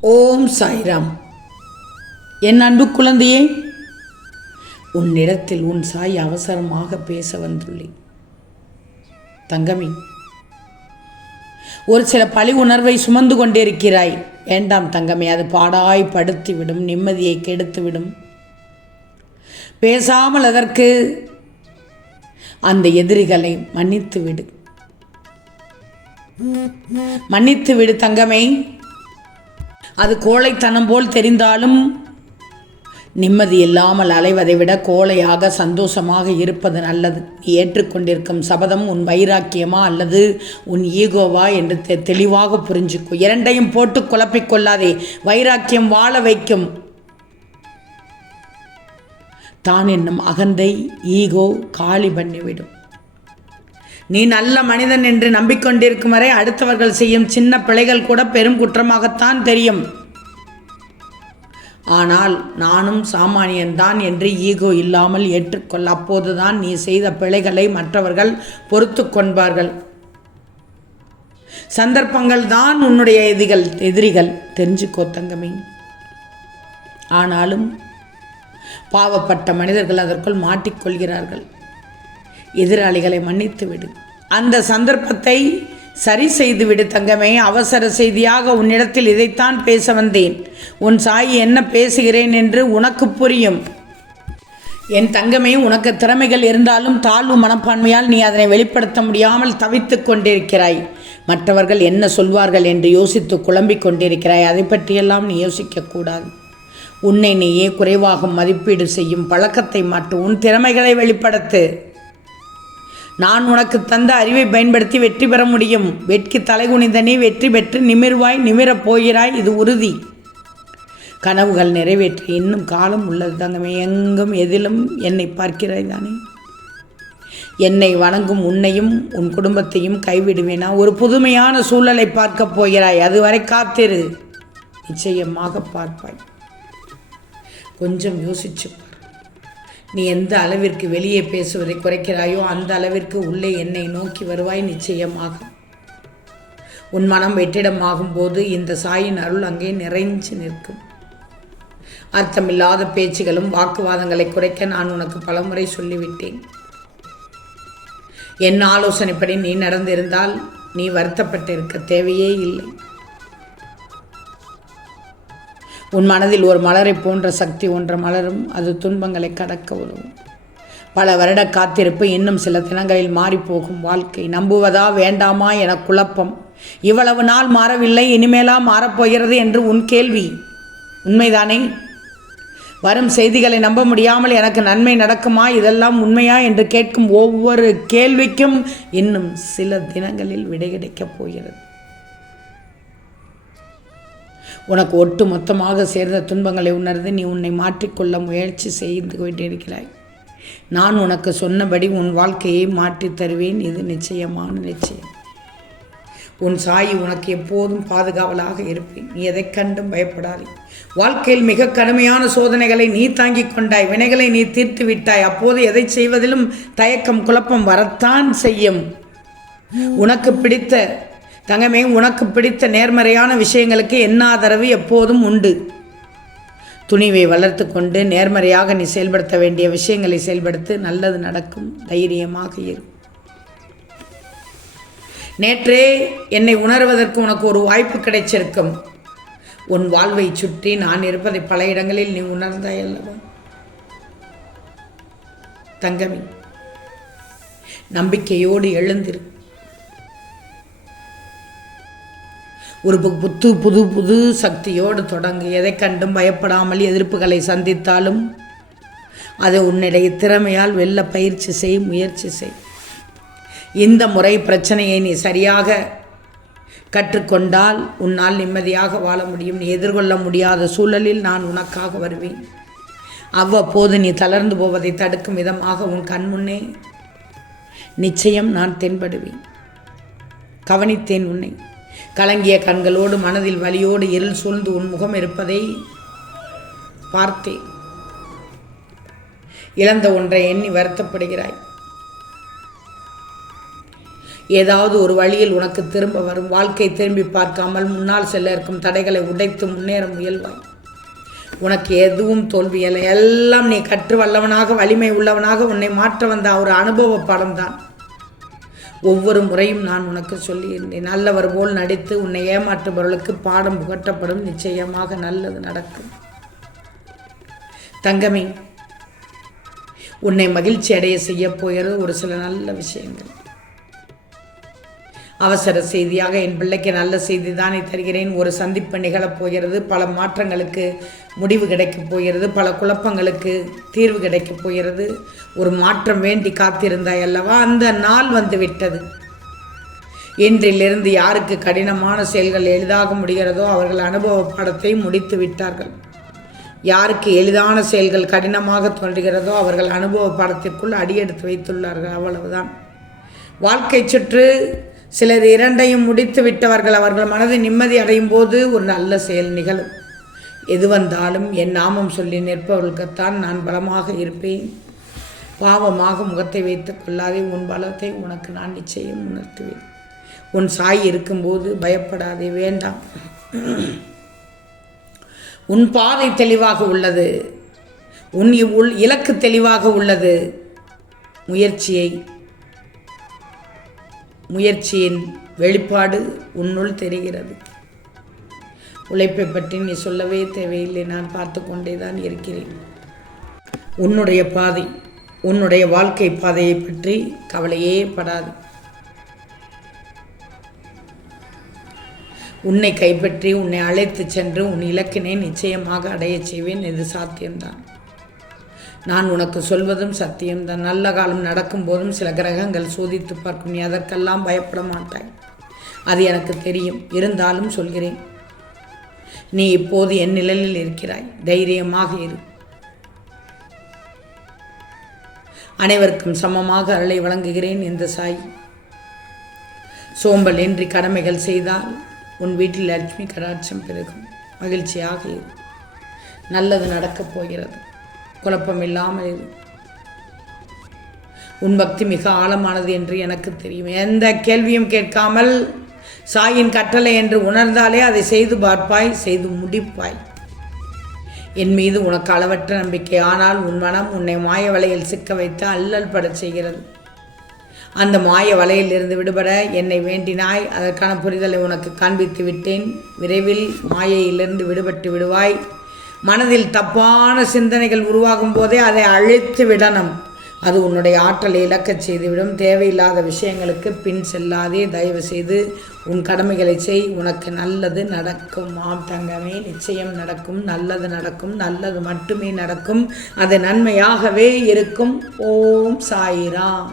ஓம் சாய்ராம். என் அன்பு குழந்தையே உன்னிடத்தில் உன் சாய் அவசரமாக பேச வந்துள்ளேன். தங்கமி ஒரு சில பழி உணர்வை சுமந்து கொண்டிருக்கிறாய். வேண்டாம் தங்கமே அது பாடாய் படுத்திவிடும் நிம்மதியை கெடுத்துவிடும். பேசாமல் அதற்கு அந்த எதிரிகளை மன்னித்து விடு மன்னித்து விடு தங்கமே. அது கோழைத்தனம் போல் தெரிந்தாலும் நிம்மதி இல்லாமல் அலைவதை விட கோழையாக சந்தோஷமாக இருப்பது நல்லது. நீ ஏற்றுக்கொண்டிருக்கும் சபதம் உன் வைராக்கியமா அல்லது உன் ஈகோவா என்று தெ- தெளிவாக புரிஞ்சுக்கோ. இரண்டையும் போட்டு குழப்பிக்கொள்ளாதே வைராக்கியம் வாழ வைக்கும். தான் என்னும் அகந்தை ஈகோ காலி பண்ணிவிடும். நீ நல்ல மனிதன் என்று நம்பிக்கொண்டிருக்கும் வரை அடுத்தவர்கள் செய்யும் சின்ன பிழைகள் கூட பெரும் குற்றமாகத்தான் தெரியும். ஆனால் நானும் சாமானியன்தான் என்று ஈகோ இல்லாமல் ஏற்றுக்கொள் அப்போதுதான் நீ செய்த பிழைகளை மற்றவர்கள் பொறுத்து கொண்பார்கள் சந்தர்ப்பங்கள் தான் உன்னுடைய எதிரிகள் எதிரிகள். தெரிஞ்சுக்கோ தங்கமே. ஆனாலும் பாவப்பட்ட மனிதர்கள் அதற்குள் மாட்டிக்கொள்கிறார்கள். எதிராளிகளை மன்னித்து விடு. அந்த சந்தர்ப்பத்தை சரி செய்துவிடு தங்கமே. அவசர செய்தியாக உன்னிடத்தில் இதைத்தான் பேச வந்தேன். உன் சாய் என்ன பேசுகிறேன் என்று உனக்கு புரியும். என் தங்கமே உனக்கு திறமைகள் இருந்தாலும் தாழ்வு மனப்பான்மையால் நீ அதனை வெளிப்படுத்த முடியாமல் தவித்துக் கொண்டிருக்கிறாய். மற்றவர்கள் என்ன சொல்வார்கள் என்று யோசித்து குழம்பிக் கொண்டிருக்கிறாய். அதை பற்றியெல்லாம் நீ யோசிக்கக்கூடாது உன்னை நீயே குறைவாக மதிப்பீடு செய்யும் பழக்கத்தை மாற்று. உன் திறமைகளை வெளிப்படுத்து. நான் உனக்கு தந்த அறிவை பயன்படுத்தி வெற்றி பெற முடியும். வெட்கி தலைகுனிந்த நீ வெற்றி பெற்று நிமிர்வாய் நிமிரப் போகிறாய் இது உறுதி. கனவுகள் நிறைவேற்ற இன்னும் காலம் உள்ளது தங்கமே. எங்கும் எதிலும் என்னை பார்க்கிறாய் தானே? என்னை வணங்கும் உன்னையும் உன் குடும்பத்தையும் கைவிடுவேனா? ஒரு புதுமையான சூழலை பார்க்கப் போகிறாய். அதுவரை காத்திரு. நிச்சயமாக பார்ப்பாய். கொஞ்சம் யோசிச்சு நீ எந்த அளவிற்கு வெளியே பேசுவதை குறைக்கிறாயோ அந்த அளவிற்கு உள்ளே என்னை நோக்கி வருவாய் நிச்சயமாக. உன் மனம் வெற்றிடமாகும் போது இந்த சாயின் அருள் அங்கே நிறைஞ்சு நிற்கும். அர்த்தமில்லாத பேச்சுகளும் வாக்குவாதங்களை குறைக்க நான் உனக்கு பலமுறை சொல்லிவிட்டேன். என் ஆலோசனைப்படி நீ நடந்திருந்தால் நீ வருத்தப்பட்டிருக்க தேவையே இல்லை. உன் மனதில் ஒரு மலரை போன்ற சக்தி ஒன்ற மலரும் அது துன்பங்களை கடக்க உதவும். பல வருட காத்திருப்பு இன்னும் சில தினங்களில் மாறிப்போகும் வாழ்க்கை. நம்புவதா வேண்டாமா என குழப்பம். இவ்வளவு நாள் மாறவில்லை இனிமேலா மாறப்போகிறது என்று உன் கேள்வி. உண்மைதானே? வரும் செய்திகளை நம்ப முடியாமல் எனக்கு நன்மை நடக்குமா? இதெல்லாம் உண்மையா என்று கேட்கும் ஒவ்வொரு கேள்விக்கும் இன்னும் சில தினங்களில் விடை கிடைக்கப் போகிறது. உனக்கு ஒட்டு மொத்தமாக சேர்ந்த துன்பங்களை உணர்ந்து நீ உன்னை மாற்றிக்கொள்ள முயற்சி செய்து கொண்டிருக்கிறாய். நான் உனக்கு சொன்னபடி உன் வாழ்க்கையை மாற்றித் தருவேன். இது நிச்சயமான நிச்சயம். உன் சாயி உனக்கு எப்போதும் பாதுகாவலாக இருப்பேன். நீ எதைக் கண்டும் பயப்படாதே. வாழ்க்கையில் மிக கடுமையான சோதனைகளை நீ தாங்கிக் கொண்டாய். வினைகளை நீ தீர்த்து விட்டாய். அப்போது எதை செய்வதிலும் தயக்கம் குழப்பம் வரத்தான் செய்யும். உனக்கு பிடித்த தங்கமே உனக்கு பிடித்த நேர்மறையான விஷயங்களுக்கு என்ன ஆதரவு எப்போதும் உண்டு. துணிவை வளர்த்து கொண்டு நேர்மறையாக நீ செயல்படுத்த வேண்டிய விஷயங்களை செயல்படுத்து நல்லது நடக்கும் தைரியமாக இரு. நேற்றே என்னை உணர்வதற்கு உனக்கு ஒரு வாய்ப்பு கிடைச்சிருக்கும். உன் வாழ்வை சுற்றி நான் இருப்பதை பல இடங்களில் நீ உணர்ந்தாய் அல்லவா தங்கமி நம்பிக்கையோடு எழுந்திரு. ஒரு புத்து புது புது சக்தியோடு தொடங்கு எதை கண்டும் பயப்படாமல் எதிர்ப்புகளை சந்தித்தாலும் அதை உன்னுடைய திறமையால் வெல்ல பயிற்சி செய் முயற்சி செய். இந்த முறை பிரச்சனையை நீ சரியாக கற்றுக்கொண்டால் உன்னால் நிம்மதியாக வாழ முடியும். நீ எதிர்கொள்ள முடியாத சூழலில் நான் உனக்காக வருவேன். அவ்வப்போது நீ தளர்ந்து போவதை தடுக்கும் விதமாக உன் கண்முன்னே நிச்சயம் நான் தென்படுவேன். கவனித்தேன் உன்னை. கலங்கிய கண்களோடு மனதில் வலியோடு இருள் சூழ்ந்து உன் முகம் இருப்பதை பார்த்தேன். இழந்த ஒன்றை எண்ணி வருத்தப்படுகிறாய். ஏதாவது ஒரு வழியில் உனக்கு திரும்ப வரும். வாழ்க்கை திரும்பி பார்க்காமல் முன்னால் செல்ல இருக்கும் தடைகளை உடைத்து முன்னேற முயல்வாய். உனக்கு எதுவும் தோல்வியலை எல்லாம் நீ கற்று வல்லவனாக வலிமை உள்ளவனாக உன்னை மாற்ற வந்த ஒரு அனுபவ பாடம்தான். ஒவ்வொரு முறையும் நான் உனக்கு சொல்லியிருந்தேன். நல்லவர் போல் நடித்து உன்னை ஏமாற்றுபவர்களுக்கு பாடம் புகட்டப்படும். நிச்சயமாக நல்லது நடக்கும். தங்கமே உன்னை மகிழ்ச்சி அடைய செய்ய போகிறது ஒரு சில நல்ல விஷயங்கள். அவசர செய்தியாக என் பிள்ளைக்கு நல்ல செய்தி தானே தருகிறேன். ஒரு சந்திப்பு நிகழப் போகிறது. பல மாற்றங்களுக்கு முடிவு கிடைக்கப் போகிறது. பல குழப்பங்களுக்கு தீர்வு கிடைக்கப் போகிறது. ஒரு மாற்றம் வேண்டி காத்திருந்தாய் அல்லவா? அந்த நாள் வந்து விட்டது. இன்றிலிருந்து யாருக்கு கடினமான செயல்கள் எளிதாக முடிகிறதோ அவர்கள் அனுபவ பாடத்தை முடித்து விட்டார்கள். யாருக்கு எளிதான செயல்கள் கடினமாக தோன்றுகிறதோ அவர்கள் அனுபவ பாடத்திற்குள் அடியெடுத்து வைத்துள்ளார்கள். அவ்வளவுதான். வாழ்க்கை சுற்று சிலர் இரண்டையும் முடித்து விட்டவர்கள் அவர்கள் மனதை நிம்மதி அடையும் போது ஒரு நல்ல செயல் நிகழும். எது வந்தாலும் என் நாமம் சொல்லி நிற்பவர்களுக்குத்தான் நான் பலமாக இருப்பேன். பாவமாக முகத்தை வைத்துக் கொள்ளாதே உன் பலத்தை உனக்கு நான் நிச்சயம் உணர்த்துவேன். உன் சாய் இருக்கும்போது பயப்படாதே வேண்டாம். உன் பாதை தெளிவாக உள்ளது. உன் உள் இலக்கு தெளிவாக உள்ளது. முயற்சியை முயற்சியின் வெளிப்பாடு உன்னுள் தெரிகிறது. உழைப்பை பற்றி நீ சொல்லவே தேவையில்லை. நான் பார்த்து கொண்டே தான் இருக்கிறேன். உன்னுடைய பாதை உன்னுடைய வாழ்க்கை பாதையை பற்றி கவலையே படாது. உன்னை கைப்பற்றி உன்னை அழைத்து சென்று உன் இலக்கினை நிச்சயமாக அடையச் செய்வேன். இது சாத்தியம்தான். நான் உனக்கு சொல்வதும் சத்தியம். தான் நல்ல காலம் நடக்கும் போதும் சில கிரகங்கள் சோதித்து பார்க்கும். நீ அதற்கெல்லாம் பயப்பட மாட்டாய். அது எனக்கு தெரியும். இருந்தாலும் சொல்கிறேன். நீ இப்போது என் நிழலில் இருக்கிறாய். தைரியமாக இரு. அனைவருக்கும் சமமாக அருளை வழங்குகிறேன் இந்த சாய். சோம்பல் இன்றி கடமைகள் செய்தால் உன் வீட்டில் லட்சுமி கடாட்சம் பெருகும். மகிழ்ச்சியாக இரு. நல்லது நடக்கப் போகிறது. குழப்பம் இல்லாமல் உன் பக்தி மிக ஆழமானது என்று எனக்கு தெரியும். எந்த கேள்வியும் கேட்காமல் சாயின் கட்டளை என்று உணர்ந்தாலே அதை செய்து பார்ப்பாய் செய்து முடிப்பாய். என் மீது உனக்கு அளவற்ற நம்பிக்கை. ஆனால் உன் மனம் உன்னை மாய வலையில் சிக்க வைத்து அல்லல் படச் செய்கிறது. அந்த மாய வலையில் இருந்து விடுபட என்னை வேண்டினாய். அதற்கான புரிதலை உனக்கு காண்பித்து விட்டேன். விரைவில் மாயையிலிருந்து விடுபட்டு விடுவாய். மனதில் தப்பான சிந்தனைகள் உருவாகும் போதே அதை அழித்து விடணும். அது உன்னுடைய ஆற்றலை இழக்கச் செய்துவிடும். தேவையில்லாத விஷயங்களுக்கு பின் செல்லாதே. தயவு செய்து உன் கடமைகளை செய். உனக்கு நல்லது நடக்கும். ஆம் தங்கமே நிச்சயம் நடக்கும். நல்லது நடக்கும். நல்லது மட்டுமே நடக்கும். அது நன்மையாகவே இருக்கும். ஓம் சாயிராம்.